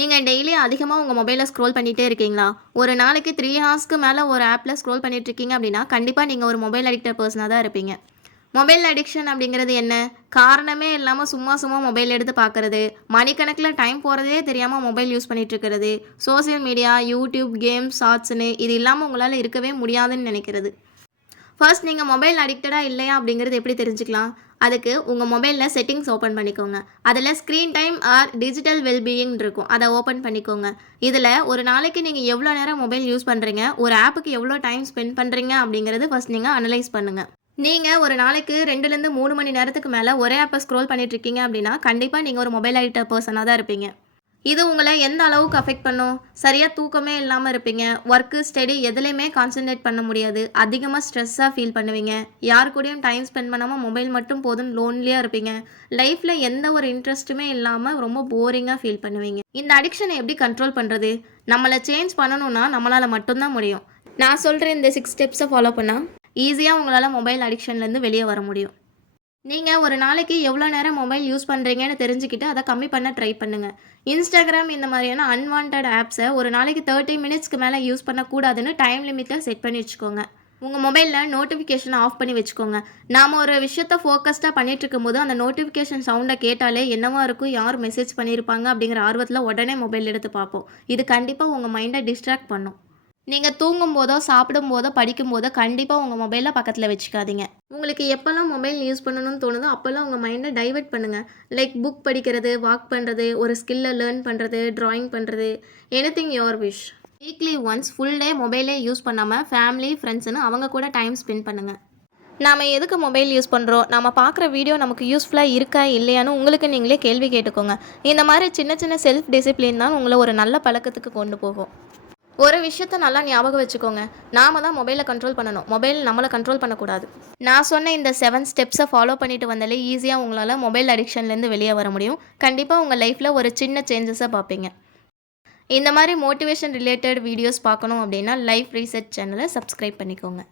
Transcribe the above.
நீங்க டெய்லி அதிகமா உங்க மொபைல ஸ்க்ரோல் பண்ணிட்டே இருக்கீங்களா? ஒரு நாளைக்கு 3 ஹார்ஸ்க்கு மேல ஒரு ஆப்ல ஸ்க்ரோல் பண்ணிட்டு இருக்கீங்க அப்படின்னா, கண்டிப்பா நீங்க ஒரு மொபைல் அடிக்டட் பெர்சனா தான் இருப்பீங்க. மொபைல் அடிக்ஷன் அப்படிங்கிறது என்ன? காரணமே இல்லாம சும்மா சும்மா மொபைல் எடுத்து பார்க்கறது, மணிக்கணக்கில டைம் போறதே தெரியாம மொபைல் யூஸ் பண்ணிட்டு இருக்கிறது, சோசியல் மீடியா, யூடியூப், கேம்ஸ், ஷார்ட்ஸ்ன்னு இது இல்லாம உங்களால இருக்கவே முடியாதுன்னு நினைக்கிறது. ஃபர்ஸ்ட் நீங்க மொபைல் அடிக்டடா இல்லையா அப்படிங்கிறது எப்படி தெரிஞ்சுக்கலாம்? அதுக்கு உங்க மொபைல்ல செட்டிங்ஸ் ஓப்பன் பண்ணிக்கோங்க. அதில screen time or digital well being இருக்கும். அத ஓப்பன் பண்ணிக்கோங்க. இதில ஒரு நாளைக்கு நீங்க எவ்வளோ நேரம் மொபைல் யூஸ் பண்றீங்க? ஒரு ஆப்புக்கு எவ்வளோ டைம் ஸ்பெண்ட் பண்றீங்க? அப்படிங்கிறது ஃபர்ஸ்ட் நீங்க அனலைஸ் பண்ணுங்க. நீங்க ஒரு நாளைக்கு 2லிருந்து 3 மணி நேரத்துக்கு மேல ஒரே ஆப்ப ஸ்க்ரோல் பண்ணிட்டு இருக்கீங்க அப்படின்னா, கண்டிப்பா நீங்க ஒரு மொபைல் அடிக்டட் பெர்சனா தான் இருப்பீங்க. இது உங்கள எந்த அளவுக்கு அஃபெக்ட் பண்ணும்? சரியா தூக்கமே இல்லாம இருப்பீங்க. ஒர்க்கு, ஸ்டடி எதுலயுமே கான்சன்ட்ரேட் பண்ண முடியாது. அதிகமா ஸ்ட்ரெஸ்ஸா ஃபீல் பண்ணுவீங்க. யார் கூடயும் டைம் ஸ்பெண்ட் பண்ணாம மொபைல் மட்டும் போதும்னு லோன்லியா இருப்பீங்க. லைஃப்ல எந்த ஒரு இன்ட்ரெஸ்ட்டுமே இல்லாம ரொம்ப போரிங்கா ஃபீல் பண்ணுவீங்க. இந்த அடிக்ஷன எப்படி கண்ட்ரோல் பண்றது? நம்மள சேஞ்ச் பண்ணணும்னா நம்மளால மட்டும் தான் முடியும். நான் சொல்ற இந்த 6 ஸ்டெப்ஸ ஃபாலோ பண்ணா, ஈஸியா உங்களால மொபைல் அடிக்ஷன்லேருந்து வெளிய வர முடியும். நீங்க ஒரு நாளைக்கு எவ்வளோ நேரம் மொபைல் யூஸ் பண்றீங்கன்னு தெரிஞ்சுக்கிட்டு, அத கம்மி பண்ண ட்ரை பண்ணுங்க. Instagram இந்த மாதிரியான அன்வான்டட் ஆப்ஸ ஒரு நாளைக்கு 30 மினிட்ஸ்க்கு மேல யூஸ் பண்ணக்கூடாதுன்னு டைம் லிமிட்ட செட் பண்ணி வச்சுக்கோங்க. உங்க மொபைல்ல நோட்டிஃபிகேஷன ஆஃப் பண்ணி வச்சுக்கோங்க. நாம ஒரு விஷயத்த ஃபோக்கஸ்டா பண்ணிட்டு இருக்கும்போது, அந்த நோட்டிஃபிகேஷன் சவுண்ட கேட்டாலே என்னவா இருக்கும்? யார் மெசேஜ் பண்ணியிருப்பாங்க? அப்படிங்கிற ஆர்வத்துல உடனே மொபைல் எடுத்து பார்ப்போம். இது கண்டிப்பா உங்க மைண்ட டிஸ்ட்ராக்ட் பண்ணும். நீங்க தூங்கும்போதோ, சாப்பிடும்போதோ, படிக்கும்போதோ கண்டிப்பா உங்க மொபைல பக்கத்துல வச்சுக்காதீங்க. உங்களுக்கு எப்பலாம் மொபைல் யூஸ் பண்ணணும்னு தோணுதோ, அப்பலாம் உங்க மைண்ட டைவர்ட் பண்ணுங்க. லைக் புக் படிக்கிறது, வாக் பண்றது, ஒரு ஸ்கில்ல லேர்ன் பண்றது, டிராயிங் பண்றது, anything your wish. Weekly once full day மொபைலே யூஸ் பண்ணாம ஃபேமிலி, ஃப்ரெண்ட்ஸ்ன்னு அவங்க கூட டைம் ஸ்பெண்ட் பண்ணுங்க. நாம எதுக்கு மொபைல் யூஸ் பண்றோம்? நாம பார்க்குற வீடியோ நமக்கு யூஸ்ஃபுல்லா இருக்கா? இல்லையான்னு உங்களுக்கு நீங்களே கேள்வி கேட்டுக்கோங்க. இந்த மாரி சின்ன சின்ன செல்ஃப் டிசிப்ளின் தான் உங்கள ஒரு நல்ல பழக்கத்துக்கு கொண்டு போகும். ஒரு விஷயத்த நல்லா ஞாபகம் வச்சுக்கோங்க. நாம தான் மொபைல கண்ட்ரோல் பண்ணணும். மொபைல் நம்மள கண்ட்ரோல் பண்ணக்கூடாது. நான் சொன்ன இந்த 7 ஸ்டெப்ஸ ஃபாலோ பண்ணிட்டு வந்தாலே ஈஸியா உங்களால மொபைல் அடிக்ஷன்லேருந்து வெளிய வர முடியும். கண்டிப்பா உங்க லைஃப்ல ஒரு சின்ன சேஞ்சஸ பார்ப்பீங்க. இந்த மாரி மோட்டிவேஷன் ரிலேட்டட் வீடியோஸ் பார்க்கணும் அப்படின்னா, லைஃப் ரீசெட் சேனல சப்ஸ்கிரைப் பண்ணிக்கோங்க.